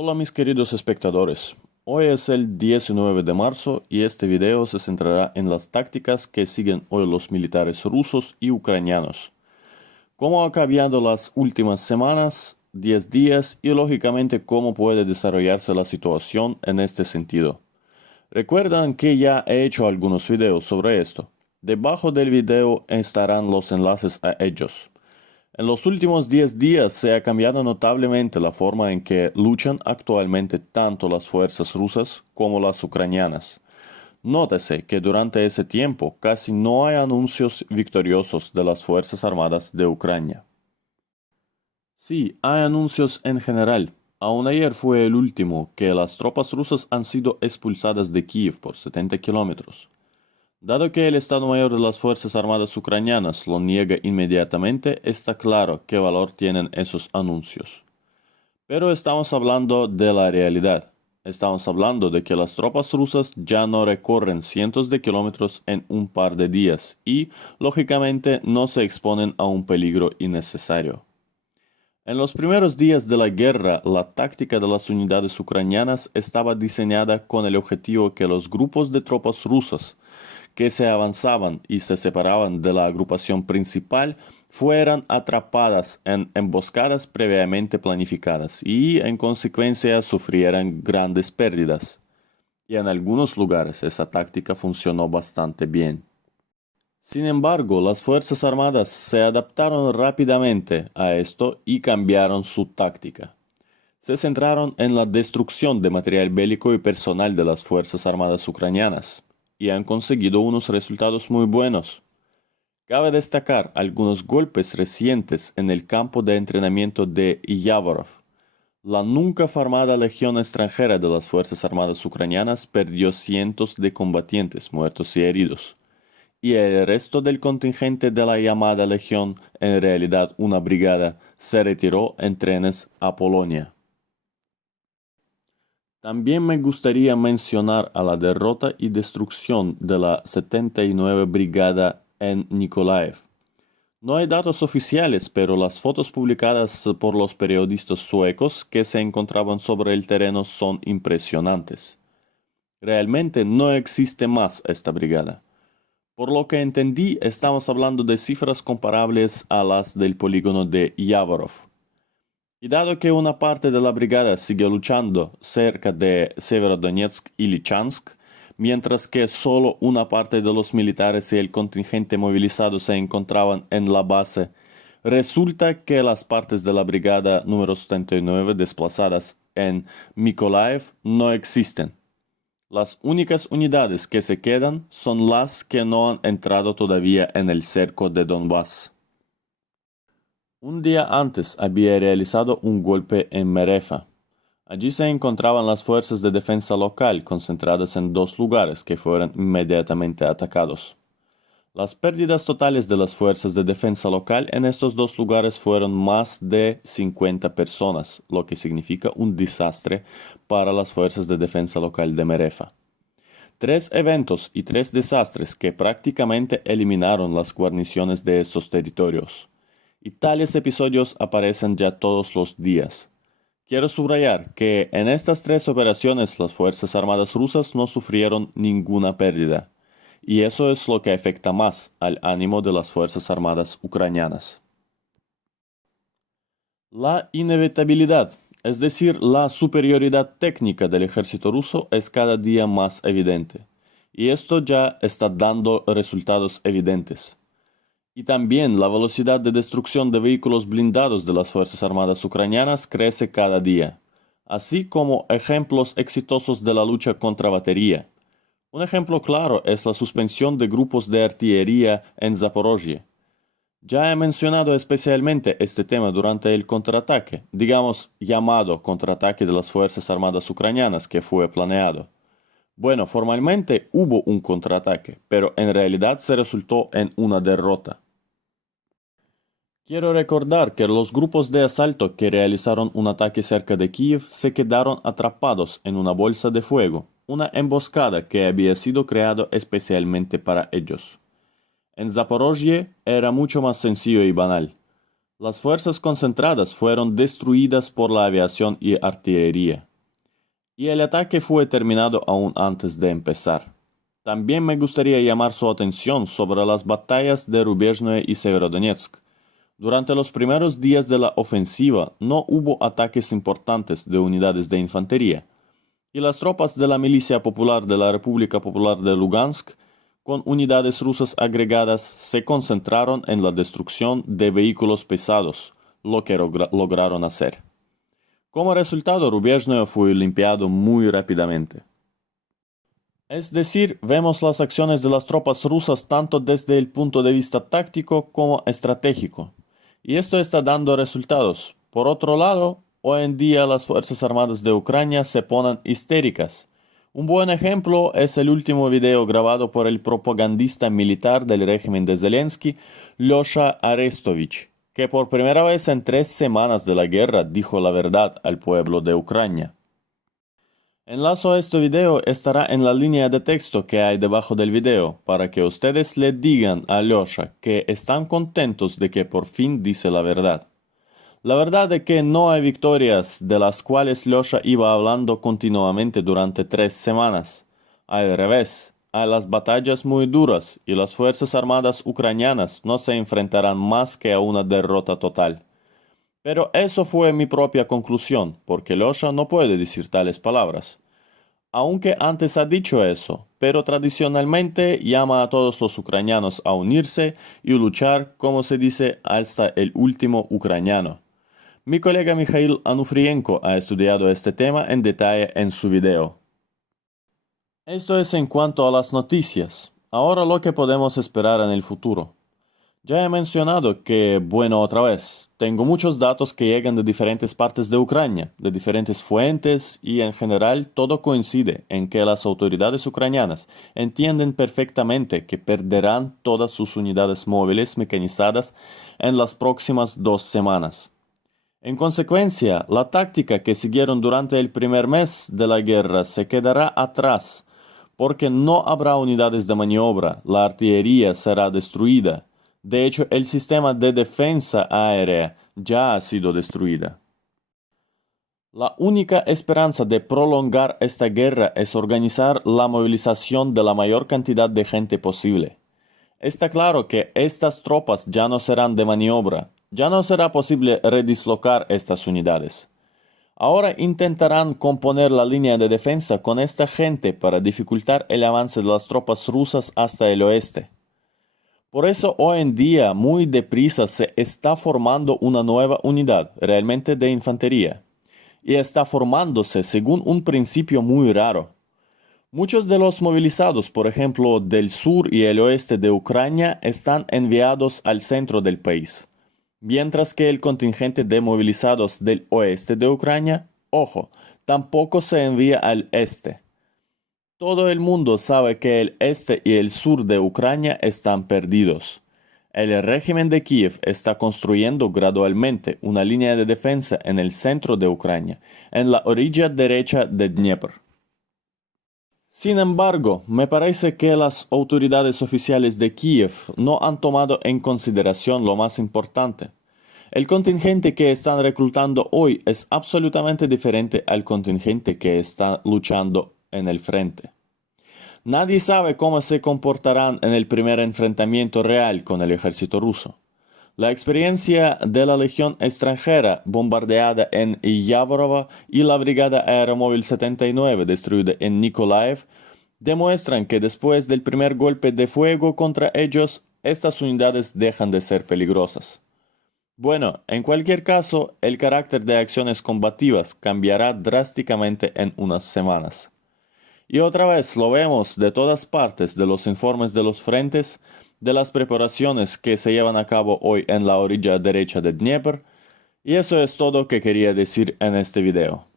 Hola mis queridos espectadores, hoy es el 19 de marzo y este video se centrará en las tácticas que siguen hoy los militares rusos y ucranianos. Cómo ha cambiado las últimas semanas, 10 días y lógicamente cómo puede desarrollarse la situación en este sentido. Recuerdan que ya he hecho algunos videos sobre esto. Debajo del video estarán los enlaces a ellos. En los últimos 10 días se ha cambiado notablemente la forma en que luchan actualmente tanto las fuerzas rusas como las ucranianas. Nótese que durante ese tiempo casi no hay anuncios victoriosos de las Fuerzas Armadas de Ucrania. Sí, hay anuncios en general. Aún ayer fue el último que las tropas rusas han sido expulsadas de Kiev por 70 kilómetros. Dado que el Estado Mayor de las Fuerzas Armadas ucranianas lo niega inmediatamente, está claro qué valor tienen esos anuncios. Pero estamos hablando de la realidad. Estamos hablando de que las tropas rusas ya no recorren cientos de kilómetros en un par de días y, lógicamente, no se exponen a un peligro innecesario. En los primeros días de la guerra, la táctica de las unidades ucranianas estaba diseñada con el objetivo que los grupos de tropas rusas que se avanzaban y se separaban de la agrupación principal fueran atrapadas en emboscadas previamente planificadas y en consecuencia sufrieran grandes pérdidas. Y en algunos lugares esa táctica funcionó bastante bien. Sin embargo, las Fuerzas Armadas se adaptaron rápidamente a esto y cambiaron su táctica. Se centraron en la destrucción de material bélico y personal de las Fuerzas Armadas ucranianas y han conseguido unos resultados muy buenos. Cabe destacar algunos golpes recientes en el campo de entrenamiento de Yavorov. La nunca formada Legión extranjera de las Fuerzas Armadas ucranianas perdió cientos de combatientes muertos y heridos, y el resto del contingente de la llamada Legión, en realidad una brigada, se retiró en trenes a Polonia. También me gustaría mencionar a la derrota y destrucción de la 79 Brigada en Nikolaev. No hay datos oficiales, pero las fotos publicadas por los periodistas suecos que se encontraban sobre el terreno son impresionantes. Realmente no existe más esta brigada. Por lo que entendí, estamos hablando de cifras comparables a las del polígono de Yavorov. Y dado que una parte de la brigada sigue luchando cerca de Severodonetsk y Lichansk, mientras que solo una parte de los militares y el contingente movilizado se encontraban en la base, resulta que las partes de la brigada número 79 desplazadas en Mykolaiv no existen. Las únicas unidades que se quedan son las que no han entrado todavía en el cerco de Donbass. Un día antes había realizado un golpe en Merefa. Allí se encontraban las fuerzas de defensa local concentradas en dos lugares que fueron inmediatamente atacados. Las pérdidas totales de las fuerzas de defensa local en estos dos lugares fueron más de 50 personas, lo que significa un desastre para las fuerzas de defensa local de Merefa. 3 eventos y 3 desastres que prácticamente eliminaron las guarniciones de estos territorios. Y tales episodios aparecen ya todos los días. Quiero subrayar que en estas 3 operaciones las Fuerzas Armadas rusas no sufrieron ninguna pérdida, y eso es lo que afecta más al ánimo de las Fuerzas Armadas ucranianas. La inevitabilidad, es decir, la superioridad técnica del ejército ruso es cada día más evidente, y esto ya está dando resultados evidentes. Y también la velocidad de destrucción de vehículos blindados de las Fuerzas Armadas ucranianas crece cada día, así como ejemplos exitosos de la lucha contra batería. Un ejemplo claro es la suspensión de grupos de artillería en Zaporozhye. Ya he mencionado especialmente este tema durante el contraataque, digamos llamado contraataque de las Fuerzas Armadas ucranianas que fue planeado. Bueno, formalmente hubo un contraataque, pero en realidad se resultó en una derrota. Quiero recordar que los grupos de asalto que realizaron un ataque cerca de Kiev se quedaron atrapados en una bolsa de fuego, una emboscada que había sido creada especialmente para ellos. En Zaporozhye era mucho más sencillo y banal. Las fuerzas concentradas fueron destruidas por la aviación y artillería. y el ataque fue terminado aún antes de empezar. También me gustaría llamar su atención sobre las batallas de Rubezhnoye y Severodonetsk. Durante los primeros días de la ofensiva no hubo ataques importantes de unidades de infantería, y las tropas de la Milicia Popular de la República Popular de Lugansk, con unidades rusas agregadas, se concentraron en la destrucción de vehículos pesados, lo que lograron hacer. Como resultado, Rubezhnoye fue limpiado muy rápidamente. Es decir, vemos las acciones de las tropas rusas tanto desde el punto de vista táctico como estratégico. Y esto está dando resultados. Por otro lado, hoy en día las Fuerzas Armadas de Ucrania se ponen histéricas. Un buen ejemplo es el último video grabado por el propagandista militar del régimen de Zelensky, Lyosha Arestovich, que por primera vez en 3 semanas de la guerra dijo la verdad al pueblo de Ucrania. Enlazo a este video estará en la línea de texto que hay debajo del video para que ustedes le digan a Lyosha que están contentos de que por fin dice la verdad. La verdad es que no hay victorias de las cuales Lyosha iba hablando continuamente durante 3 semanas. Al revés, hay las batallas muy duras y las fuerzas armadas ucranianas no se enfrentarán más que a una derrota total. Pero eso fue mi propia conclusión, porque Lyosha no puede decir tales palabras. Aunque antes ha dicho eso, pero tradicionalmente llama a todos los ucranianos a unirse y luchar, como se dice, hasta el último ucraniano. Mi colega Mikhail Anufrienko ha estudiado este tema en detalle en su video. Esto es en cuanto a las noticias. Ahora lo que podemos esperar en el futuro. Ya he mencionado que, bueno, otra vez, tengo muchos datos que llegan de diferentes partes de Ucrania, de diferentes fuentes, y en general todo coincide en que las autoridades ucranianas entienden perfectamente que perderán todas sus unidades móviles mecanizadas en las próximas 2 semanas. En consecuencia, la táctica que siguieron durante el primer mes de la guerra se quedará atrás, porque no habrá unidades de maniobra, la artillería será destruida. De hecho, el sistema de defensa aérea ya ha sido destruida. La única esperanza de prolongar esta guerra es organizar la movilización de la mayor cantidad de gente posible. Está claro que estas tropas ya no serán de maniobra, ya no será posible redislocar estas unidades. Ahora intentarán componer la línea de defensa con esta gente para dificultar el avance de las tropas rusas hasta el oeste. Por eso hoy en día muy deprisa se está formando una nueva unidad, realmente de infantería, y está formándose según un principio muy raro. Muchos de los movilizados, por ejemplo, del sur y el oeste de Ucrania, están enviados al centro del país, mientras que el contingente de movilizados del oeste de Ucrania, ojo, tampoco se envía al este. Todo el mundo sabe que el este y el sur de Ucrania están perdidos. El régimen de Kiev está construyendo gradualmente una línea de defensa en el centro de Ucrania, en la orilla derecha de Dnieper. Sin embargo, me parece que las autoridades oficiales de Kiev no han tomado en consideración lo más importante. El contingente que están reclutando hoy es absolutamente diferente al contingente que está luchando en el frente. Nadie sabe cómo se comportarán en el primer enfrentamiento real con el ejército ruso. La experiencia de la Legión extranjera bombardeada en Yavorova y la Brigada Aeromóvil 79 destruida en Nikolaev demuestran que después del primer golpe de fuego contra ellos, estas unidades dejan de ser peligrosas. Bueno, en cualquier caso, el carácter de acciones combativas cambiará drásticamente en unas semanas. Y otra vez lo vemos de todas partes de los informes de los frentes, de las preparaciones que se llevan a cabo hoy en la orilla derecha de Dnieper, y eso es todo que quería decir en este video.